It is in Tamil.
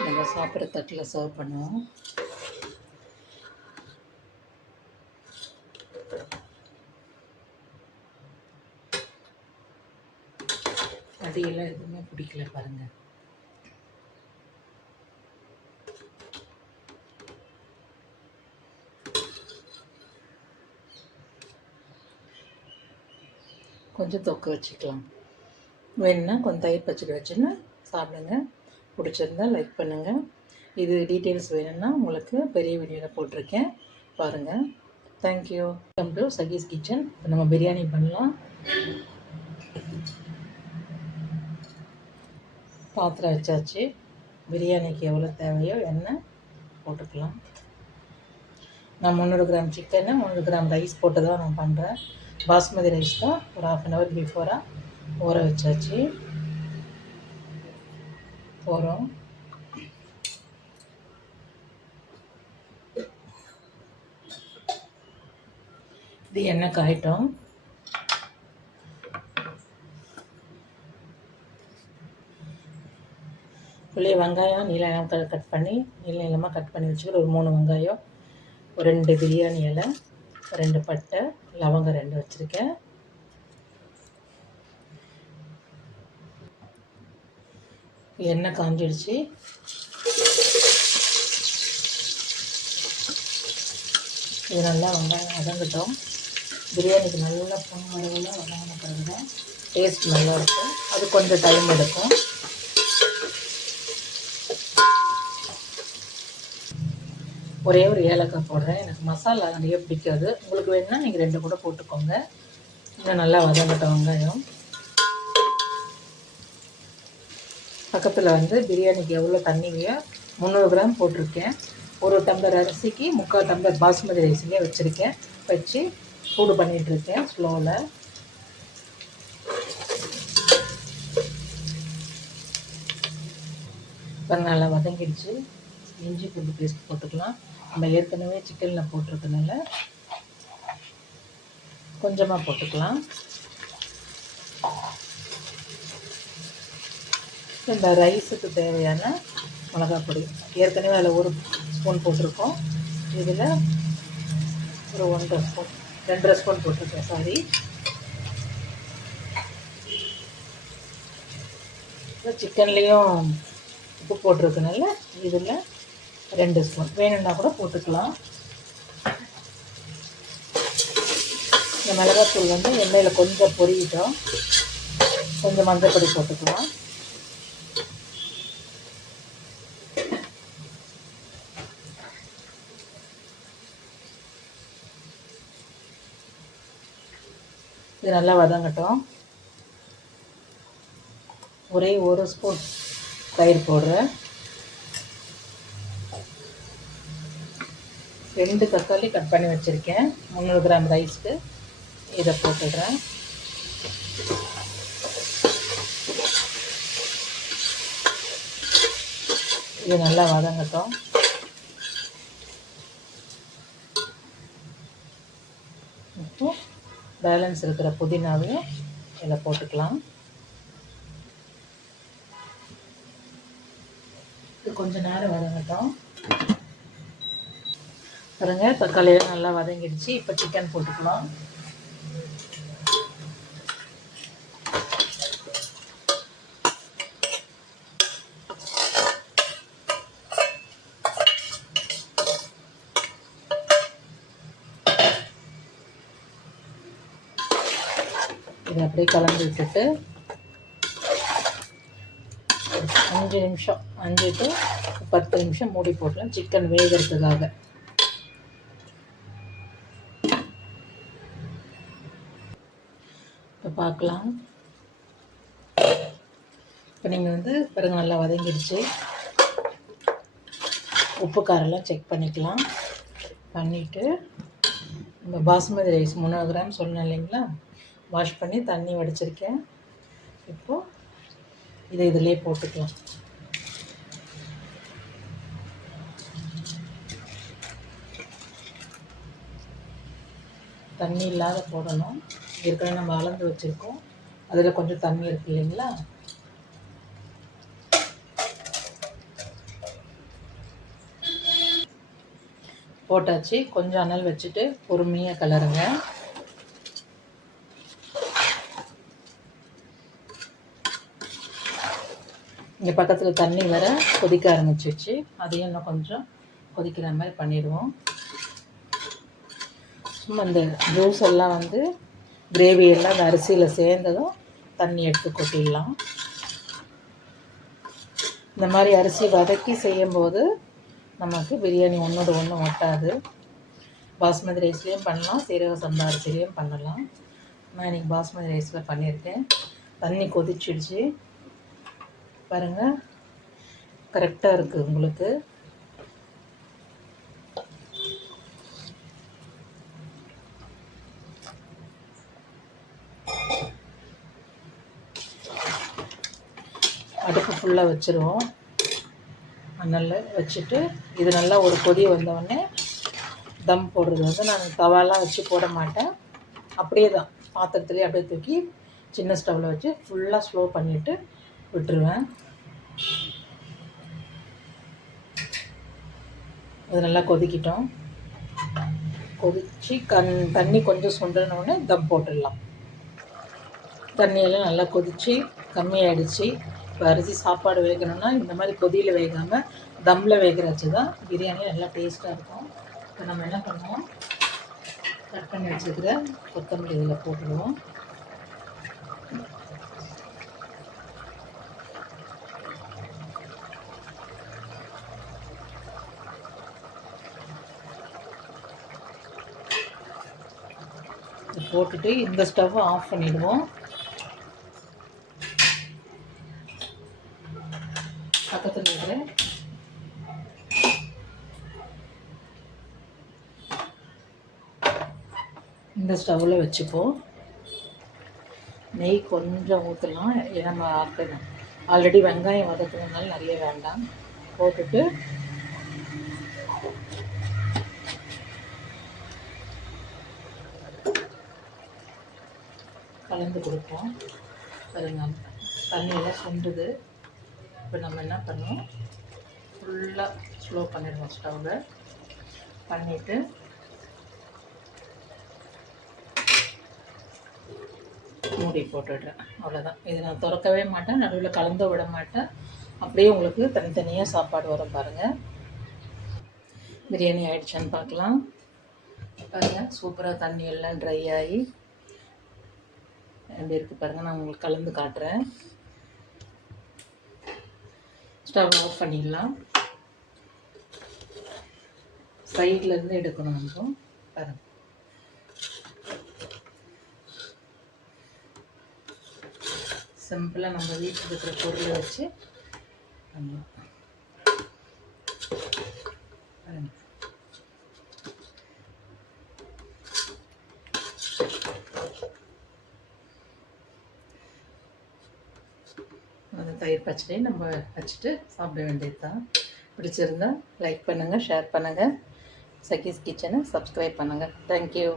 நம்ம சாப்பிட்ற தட்டில் சர்வ் பண்ணுவோம். அடியெல்லாம் எதுவுமே பிடிக்கல பாருங்கள். கொஞ்சம் தொக்கு வச்சுக்கலாம். வேணுன்னா கொஞ்சம் தயிர் பச்சடி வச்சுன்னு சாப்பிடுங்க. பிடிச்சிருந்தா லைக் பண்ணுங்கள். இது டீட்டெயில்ஸ் வேணும்னா உங்களுக்கு பெரிய வீடியோவில் போட்டிருக்கேன், பாருங்கள். தேங்க்யூ. வெல்கம் டு சகீஸ் கிச்சன். இப்போ நம்ம பிரியாணி பண்ணலாம். பாத்திரம் வச்சாச்சு. பிரியாணிக்கு எவ்வளோ தேவையோ எண்ணெய் போட்டுக்கலாம். நான் 300 கிராம் சிக்கனு 300 கிராம் ரைஸ் போட்டு தான் நான் பண்ணுறேன். பாஸ்மதி ரைஸ் தான். ஒரு 1/2 hour பிஃபோராக ஊற வச்சாச்சு. போகிறோம். இது எண்ணெய் காயிட்டோம். புளிய வெங்காயம் நீளமாக கட் பண்ணி நீளமாக கட் பண்ணி வச்சுக்கிற ஒரு 3 வெங்காயம், ஒரு 2 பிரியாணி இலை, 2 பட்டை, லவங்கம் 2 வச்சுருக்கேன். எண்ணெய் காஞ்சிடுச்சு. இது நல்லா வெங்காயம் வதங்கட்டும். பிரியாணிக்கு நல்லா பொன்மளவில் வதங்கின பிறகு தான் டேஸ்ட் நல்லாயிருக்கும். அது கொஞ்சம் டைம் எடுக்கும். ஒரே ஒரு ஏலக்காய் போடுறேன். எனக்கு மசாலா நிறைய பிடிக்காது. உங்களுக்கு வேணும்னா நீங்கள் 2 கூட போட்டுக்கோங்க. இன்னும் நல்லா வதங்கட்டும் வெங்காயம். பக்கத்தில் பிரியாணிக்கு எவ்வளோ தண்ணி வேயோ 300 கிராம் போட்டிருக்கேன். 1 டம்ளர் அரிசிக்கு 3/4 டம்ளர் பாஸ்மதி ரைஸ்லேயே வச்சுருக்கேன். வச்சு சூடு பண்ணிகிட்ருக்கேன் ஸ்லோவில். இப்போ நல்லா வதங்கிடுச்சு. இஞ்சி பூண்டு பேஸ்ட் போட்டுக்கலாம். நம்ம ஏற்கனவே சிக்கனில் போட்டிருக்கனால கொஞ்சமாக போட்டுக்கலாம். இந்த ரைஸுக்கு தேவையான மிளகாய் பொடி ஏற்கனவே அதில் 1 ஸ்பூன் போட்டிருக்கோம். இதில் ஒரு 1.5 ஸ்பூன் 2.5 ஸ்பூன் போட்டிருக்கேன். சாரி, சிக்கன்லேயும் உப்பு போட்டிருக்கனால இதில் 2 ஸ்பூன் வேணும்னா கூட போட்டுக்கலாம். இந்த மிளகாத்தூள் எண்ணெயில் கொஞ்சம் பொரியிட்டோம். கொஞ்சம் மஞ்சள் பொடி போட்டுக்கலாம். இது நல்லா வதங்கட்டும். ஒரே 1 ஸ்பூன் தயிர் போடுறேன். 2 தக்காளி கட் பண்ணி வச்சுருக்கேன். 300 கிராம் ரைஸ்க்கு இதை போட்டுடுறேன். இது நல்லா வதங்கட்டும். இப்போ பேலன்ஸ் இருக்கிற புதினாவையும் இதில் போட்டுக்கலாம். இது கொஞ்சம் நேரம் வதங்கட்டும். பாருங்க, தக்காளியெல்லாம் நல்லா வதங்கிடுச்சு. இப்போ சிக்கன் போட்டுக்கலாம். இதை அப்படியே கலந்து விட்டுட்டு 5 நிமிஷம் 5 to 10 நிமிஷம் மூடி போடலாம், சிக்கன் வேகிறதுக்காக. இப்போ பார்க்கலாம். இப்போ நீங்கள் பிறகு நல்லா வதங்கிடுச்சு. உப்பு காரெல்லாம் செக் பண்ணிக்கலாம். பண்ணிவிட்டு நம்ம பாஸ்மதி ரைஸ் 300 கிராம் சொன்னேன் இல்லைங்களா, வாஷ் பண்ணி தண்ணி வடிச்சிருக்கேன். இப்போது இதை இதிலே போட்டுக்கலாம். தண்ணி இல்லாத போடணும். ஏற்கனவே நம்ம அளந்து வச்சுருக்கோம். அதில் கொஞ்சம் தண்ணி இருக்குது இல்லைங்களா, போட்டாச்சு. கொஞ்சம் அனல் வச்சுட்டு பொறுமையாக கலருங்க. இங்கே பக்கத்தில் தண்ணி வர கொதிக்க ஆரம்பிச்சிச்சு. அதையும் இன்னும் கொஞ்சம் கொதிக்கிற மாதிரி பண்ணிடுவோம். சும்மா இந்த ஜூஸ் எல்லாம் கிரேவி எல்லாம் அந்த அரிசியில் சேர்ந்ததும் தண்ணி எடுத்து கொட்டிடலாம். இந்த மாதிரி அரிசி வதக்கி செய்யும்போது நமக்கு பிரியாணி ஒன்றோடு ஒன்று ஒட்டாது. பாஸ்மதி ரைஸ்லேயும் பண்ணலாம், சீரக சம்பா அரிசிலையும் பண்ணலாம். நான் இன்றைக்கி பாஸ்மதி ரைஸில் பண்ணியிருக்கேன். தண்ணி கொதிச்சிடுச்சு பாருங்கள், கரெக்டாக இருக்குது உங்களுக்கு. அடுப்பு ஃபுல்லாக வச்சுருவோம். நல்லா வச்சுட்டு இது நல்லா ஒரு கொதி வந்தவுடனே தம் போடுறது நான் தவாலாம் வச்சு போட மாட்டேன். அப்படியே தான் பாத்திரத்துலேயே அப்படியே தூக்கி சின்ன ஸ்டவ்வில் வச்சு ஃபுல்லாக ஸ்லோ பண்ணிவிட்டு விட்டுருவேன். அது நல்லா கொதிக்கிட்டோம். கொதித்து தண்ணி கொஞ்சம் சுண்டனோடனே தம் போட்டுடலாம். தண்ணியெல்லாம் நல்லா கொதித்து கம்மியாகிடுச்சு. இப்போ அரிசி சாப்பாடு வேகணும்னா இந்த மாதிரி கொதியில் வேகாமல் தம்மில் வேகிறச்சு தான் பிரியாணி நல்லா டேஸ்ட்டாக இருக்கும். இப்போ நம்ம என்ன பண்ணுவோம், கட் பண்ணி வச்சுக்கிற கொத்தமல்லி இதில் போட்டுடுவோம். போட்டுட்டு இந்த ஸ்டவ்வை ஆஃப் பண்ணிடுவோம். பக்கத்தில் இருக்கிற இந்த ஸ்டவ்வில் வச்சுப்போம். நெய் கொஞ்சம் ஊற்றலாம். நம்ம ஆல்ரெடி வெங்காயம் வதக்குறதுனால நிறைய வேண்டாம். போட்டுட்டு கலந்து கொடுப்போம். பாருங்க, தண்ணியெல்லாம் சுண்டுது. இப்போ நம்ம என்ன பண்ணுவோம், ஃபுல்லாக ஸ்லோ பண்ணிடுவோம் ஸ்டவ்வை. பண்ணிவிட்டு மூடி போட்டுடுறேன். அவ்வளோதான். இது நான் திறக்கவே மாட்டேன், நடுவில் கலந்து விட மாட்டேன். அப்படியே உங்களுக்கு தனித்தனியாக சாப்பாடு வரும் பாருங்கள். பிரியாணி ஆகிடுச்சான்னு பார்க்கலாம். பாருங்கள், சூப்பராக தண்ணி எல்லாம் ட்ரை ஆகி எப்படி இருக்குது பாருங்கள். நான் உங்களுக்கு கலந்து காட்டுறேன். ஸ்டவ் ஆஃப் பண்ணிடலாம். சைட்லேருந்து எடுக்கணும் நம்ம. பாருங்கள், சிம்பிளாக நம்ம வீட்டில் இருக்கிற பொருளை வச்சு பண்ணலாம். பாருங்கள், அந்த தயிர் பச்சடி நம்ம வச்சுட்டு சாப்பிட வேண்டியது தான். பிடிச்சிருந்தா லைக் பண்ணுங்கள், ஷேர் பண்ணுங்கள். சகீஸ் கிச்சனை சப்ஸ்கிரைப் பண்ணுங்கள். தேங்க்யூ.